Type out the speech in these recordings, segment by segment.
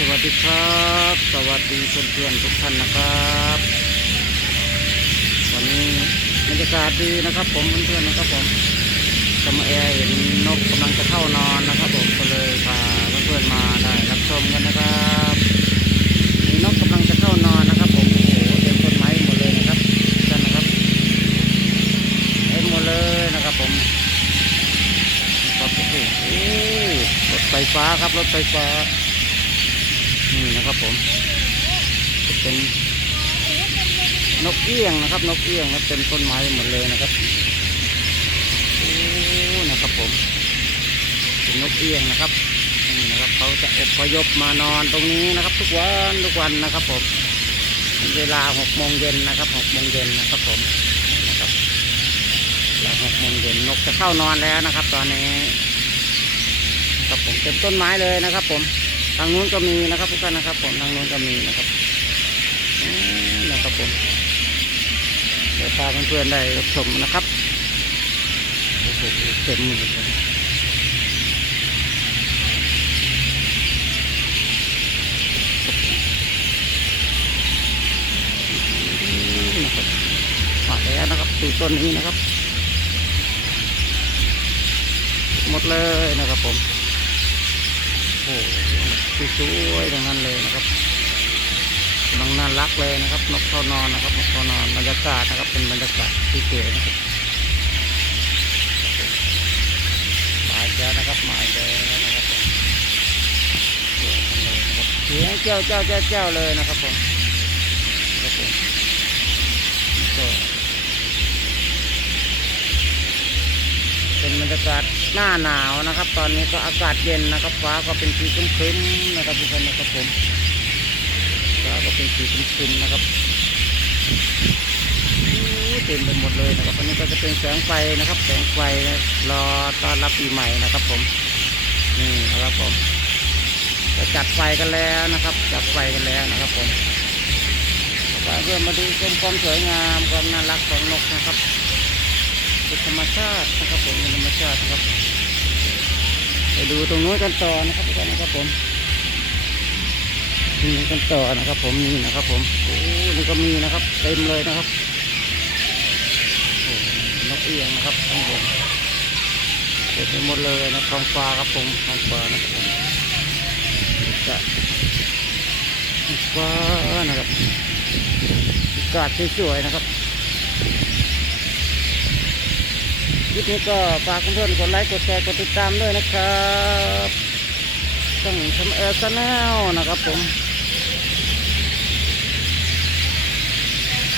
สวัสดีครับ สวัสดีเพื่อนๆทุกท่านนะครับวันนี้บรรยากาศดีนะครับ ผมเพื่อนๆนะครับผมสมแอร์เห็นนกกำลังจะเข้านอนนะครับ ผมก็เลยพาเพื่อนๆมาได้รับชมกันนะครับมีนกกำลังจะเข้านอนนะครับ ผมโอ้โหเต็มต้นไม้หมดเลยนะครับท่านนะครับเต็มหมดเลยนะครับ ผมครับโอ้โหรถไฟฟ้าครับรถไฟฟ้า นี่นะครับผมจะเป็นนกเอี้ยงนะครับ นกเอี้ยงนะเต็มต้นไม้หมดเลยนะครับโอ้นะครับผมเป็นนกเอี้ยงนะครับนี่นะครับเขาจะอพยพมานอนตรงนี้นะครับ ทุกวันทุกวันนะครับผมเวลาหกโมงเย็นนะครับหกโมงเย็นนะครับผมนะครับเวลาหกโมงเย็นนกจะเข้านอนแล้วนะครับ ตอนนี้ครับผมเต็มต้นไม้เลยนะครับผม ทางนู้นก็มีนะครับทุกท่านนะครับผมทางนู้นก็มีนะครับนะครับผมเดี๋ยวพาเพื่อนๆได้รับชมนะครับโอ้โหเต็มเลยครับอืมนะครับมาแล้วนะครับตีต้นนี้นะครับ หมดเลยนะครับผม โอ้ สวยๆทั้งนั้นเลยนะครับกำลังน่ารักเลยนะครับ นกเข้านอนนะครับนกเข้านอนบรรยากาศนะครับเป็นบรรยากาศที่สวยนะครับมาแล้วนะครับมาแล้วนะครับผมสวยจังเลยนะครับเสียงเจ้าเจ้าเจ้าเจ้าเลยนะครับผมครับผม รยากาศหน้าหนาวนะครับ ตอนนี้ก็อากาศเย็นนะครับ ฟ้าก็เป็นสีครึ้มๆนะครับทุกท่านนะครับผมฟ้าก็เป็นสีครึ้มๆนะครับเต็มไปหมดเลยนะครับอันนี้ก็จะเป็นแสงไฟนะครับ แสงไฟรอต้อนรับปีใหม่นะครับ ผมนี่นะครับผมจะจัดไฟกันแล้วนะครับ จัดไฟกันแล้วนะครับ ผมเพื่อมาดูชมความสวยงามความน่ารักของนกนะครับ ธรรมชาตินะครับผมเป็นธรรมชาตินะครับ ไปดูตรงนู้นกันต่อนะครับทุกท่านนะครับผมนี่กันต่อนะครับ ผมนี่นะครับ ผมโอ้นี่ก็มีนะครับ เต็มเลยนะครับโอ้นกเอียงนะครับข้างบนเต็มไปหมดเลยนะท้องฟ้าครับผมท้องฟ้านะครับผมจะฟ้านะครับอากาศสวยๆนะครับ ค ลิปนี้ก็ฝากเพื่อนๆกดไลค์กดแชร์กดติดตามด้วยนะครับต้องทำเอลซแนลนะครับผม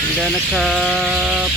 นี่เลยนะครับ